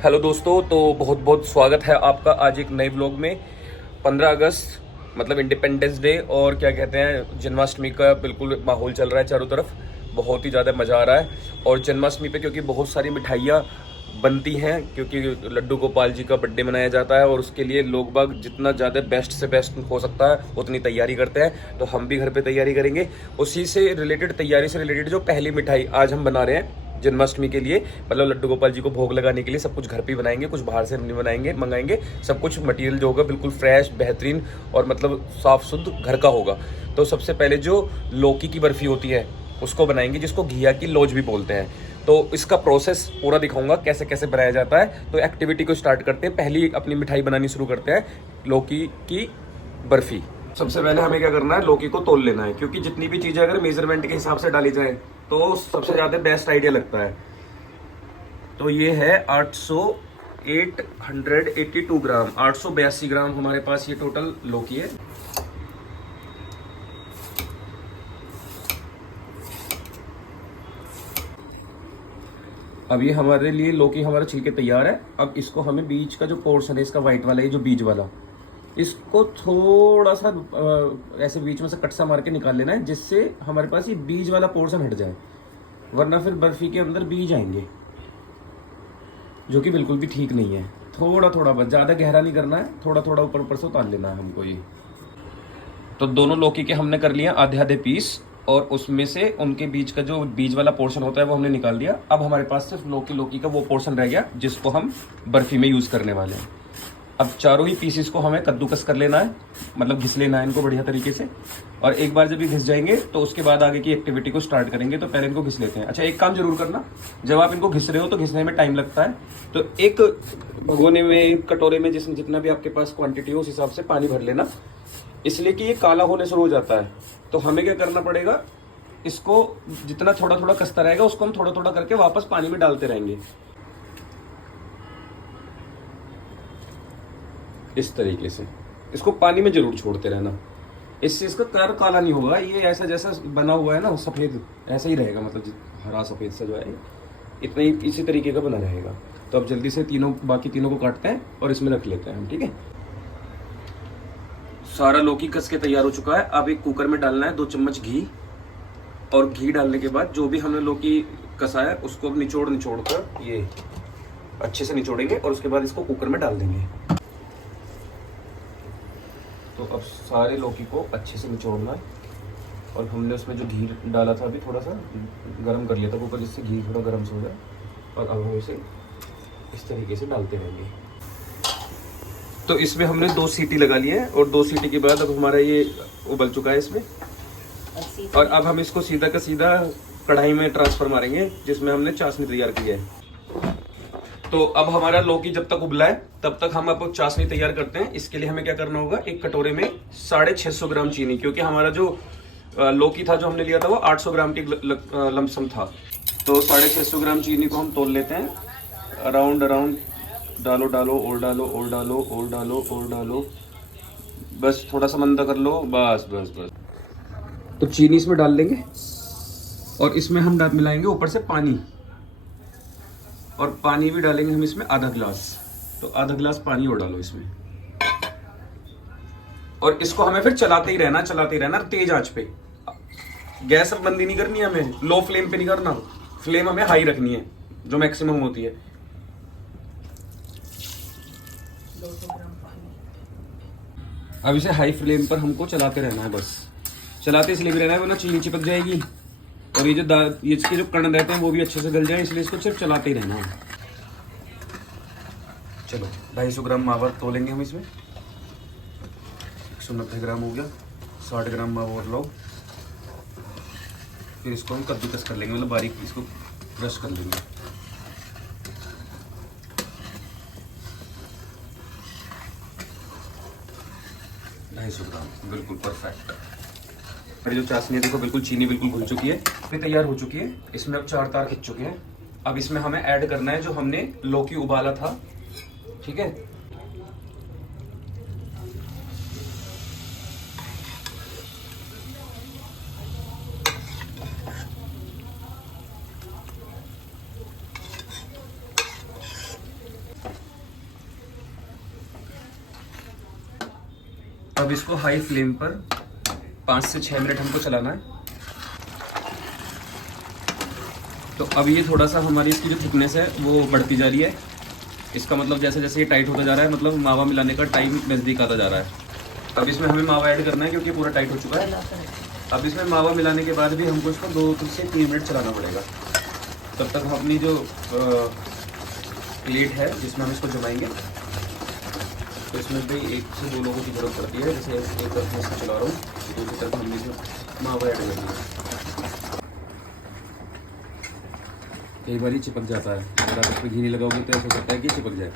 Hello दोस्तों, तो बहुत बहुत स्वागत है आपका आज एक नए व्लॉग में। 15 अगस्त मतलब इंडिपेंडेंस डे और क्या कहते हैं जन्माष्टमी का बिल्कुल माहौल चल रहा है चारों तरफ। बहुत ही ज़्यादा मज़ा आ रहा है। और जन्माष्टमी पे क्योंकि बहुत सारी मिठाइयाँ बनती हैं, क्योंकि लड्डू गोपाल जी का बर्थडे मनाया जाता है और उसके लिए लोग बाग जितना ज़्यादा बेस्ट से बेस्ट हो सकता है उतनी तैयारी करते हैं। तो हम भी घर पे तैयारी करेंगे। उसी से रिलेटेड, तैयारी से रिलेटेड जो पहली मिठाई आज हम बना रहे हैं जन्माष्टमी के लिए, मतलब लड्डू गोपाल जी को भोग लगाने के लिए सब कुछ घर पे ही बनाएंगे, कुछ बाहर से नहीं बनाएंगे, मंगाएंगे। सब कुछ मटेरियल जो होगा बिल्कुल फ्रेश, बेहतरीन और मतलब साफ शुद्ध घर का होगा। तो सबसे पहले जो लौकी की बर्फी होती है उसको बनाएंगे, जिसको घिया की लौज भी बोलते हैं। तो इसका प्रोसेस पूरा दिखाऊंगा कैसे कैसे बनाया जाता है। तो एक्टिविटी को स्टार्ट करते हैं। पहली अपनी मिठाई बनानी शुरू करते हैं, लौकी की बर्फी। सबसे पहले हमें क्या करना है, लौकी को तोल लेना है, क्योंकि जितनी भी चीजें अगर मेजरमेंट के हिसाब से डाली जाए तो सबसे ज्यादा बेस्ट आइडिया लगता है। तो ये है 882 ग्राम, 882 ग्राम हमारे पास ये टोटल लौकी है। अब ये हमारे लिए लौकी हमारा छिलके तैयार है। अब इसको हमें बीच का जो पोर्शन है इसका वाइट वाला, ये जो बीज वाला, इसको थोड़ा सा ऐसे बीच में से कट सा मार के निकाल लेना है, जिससे हमारे पास ये बीज वाला पोर्शन हट जाए। वरना फिर बर्फी के अंदर बीज आएंगे, जो कि बिल्कुल भी ठीक नहीं है। थोड़ा थोड़ा बस, ज़्यादा गहरा नहीं करना है, थोड़ा थोड़ा ऊपर ऊपर से उतार लेना है हमको ये। तो दोनों लौकी के हमने कर लिया आधे आधे पीस, और उसमें से उनके बीच का जो बीज वाला पोर्शन होता है वो हमने निकाल दिया। अब हमारे पास सिर्फ लौकी का वो पोर्शन रह गया जिसको हम बर्फी में यूज़ करने वाले हैं। अब चारों ही पीसेस को हमें कद्दूकस कर लेना है, मतलब घिस लेना है इनको बढ़िया तरीके से। और एक बार जब ये घिस जाएंगे तो उसके बाद आगे की एक्टिविटी को स्टार्ट करेंगे। तो पहले इनको घिस लेते हैं। अच्छा, एक काम जरूर करना, जब आप इनको घिस रहे हो तो घिसने में टाइम लगता है, तो एक भगोने में, कटोरे में, जिसमें जितना भी आपके पास क्वांटिटी हो उस हिसाब से पानी भर लेना, इसलिए कि ये काला होने शुरू हो जाता है। तो हमें क्या करना पड़ेगा, इसको जितना थोड़ा थोड़ा कसता रहेगा उसको हम थोड़ा थोड़ा करके वापस पानी में डालते रहेंगे, इस तरीके से। इसको पानी में जरूर छोड़ते रहना, इससे इसका कलर काला नहीं होगा। ये ऐसा जैसा बना हुआ है ना सफ़ेद, ऐसा ही रहेगा, मतलब हरा सफ़ेद सा जो है इतना ही इसी तरीके का बना रहेगा। तो अब जल्दी से बाकी तीनों को काटते हैं और इसमें रख लेते हैं हम, ठीक है। सारा लौकी कस के तैयार हो चुका है। अब एक कुकर में डालना है 2 चम्मच घी, और घी डालने के बाद जो भी हमने लौकी कसा है उसको अब निचोड़ कर ये अच्छे से निचोड़ेंगे, और उसके बाद इसको कुकर में डाल देंगे। तो अब सारे लौकी को अच्छे से निचोड़ना है, और हमने उसमें जो घी डाला था अभी थोड़ा सा गर्म कर लिया था कुकर, जिससे घी थोड़ा गर्म से हो जाए। और अब हम इसे इस तरीके से डालते रहेंगे। तो इसमें हमने 2 सीटी लगा ली है, और 2 सीटी के बाद अब हमारा ये उबल चुका है इसमें। और अब हम इसको सीधा का सीधा कढ़ाई में ट्रांसफर मारेंगे, जिसमें हमने चाशनी तैयार की है। तो अब हमारा लौकी जब तक उबला है तब तक हम अब चाशनी तैयार करते हैं। इसके लिए हमें क्या करना होगा, एक कटोरे में 650 ग्राम चीनी, क्योंकि हमारा जो लौकी था जो हमने लिया था वो 800 ग्राम की लमसम था। तो 650 ग्राम चीनी को हम तोल लेते हैं। अराउंड डालो डालो और डालो और डालो और डालो और डालो, बस थोड़ा सा मंदा कर लो, बस बस बस। तो चीनी इसमें डाल देंगे, और इसमें हम मिलाएंगे ऊपर से पानी, और पानी भी डालेंगे हम इसमें आधा गिलास। तो आधा गिलास पानी और डालो इसमें, और इसको हमें फिर चलाते ही रहना तेज आंच पे। गैस अब मंदी नहीं करनी है हमें, लो फ्लेम पे नहीं करना, फ्लेम हमें हाई रखनी है जो मैक्सिमम होती है। 200 ग्राम पानी। अब इसे हाई फ्लेम पर हमको चलाते रहना है, बस चलाते इसलिए भी रहना है वरना चीनी चिपक जाएगी, और ये जो इसके जो कण रहते हैं वो भी अच्छे से गल जाए, इसलिए इसको सिर्फ चलाते ही रहना है। चलो 250 ग्राम मावा तोलेंगे हम इसमें। 190 ग्राम हो गया, 60 ग्राम मावा और लो। फिर इसको हम कद्दूकस कर लेंगे, मतलब बारीक इसको क्रश कर लेंगे। ग्राम बिल्कुल परफेक्ट। और जो चाशनी है देखो, बिल्कुल चीनी बिल्कुल घुल चुकी है, फिर तैयार हो चुकी है। इसमें अब 4 तार खिंच चुके हैं। अब इसमें हमें ऐड करना है जो हमने लौकी उबाला था, ठीक है। अब इसको हाई फ्लेम पर 5 से 6 मिनट हमको चलाना है। तो अब ये थोड़ा सा हमारी इसकी जो थिकनेस है वो बढ़ती जा रही है। इसका मतलब जैसे जैसे ये टाइट होता जा रहा है, मतलब मावा मिलाने का टाइम नज़दीक आता जा रहा है। अब इसमें हमें मावा ऐड करना है क्योंकि पूरा टाइट हो चुका है। अब इसमें मावा मिलाने के बाद भी हमको इसको 2 से 3 मिनट चलाना पड़ेगा। तब तक हम अपनी जो प्लेट है जिसमें हम इसको जमाएंगे, तो इसमें भी 1 से 2 लोगों की ज़रूरत पड़ती है। जैसे एक तरफ मैं इसको चला रहा हूँ, दूसरी तरफ हमने इसमें मावा ऐड करना है। कई बार ये चिपक जाता है, अगर आप इसमें घी नहीं लगाओगे तो ऐसा हो सकता है कि चिपक जाए।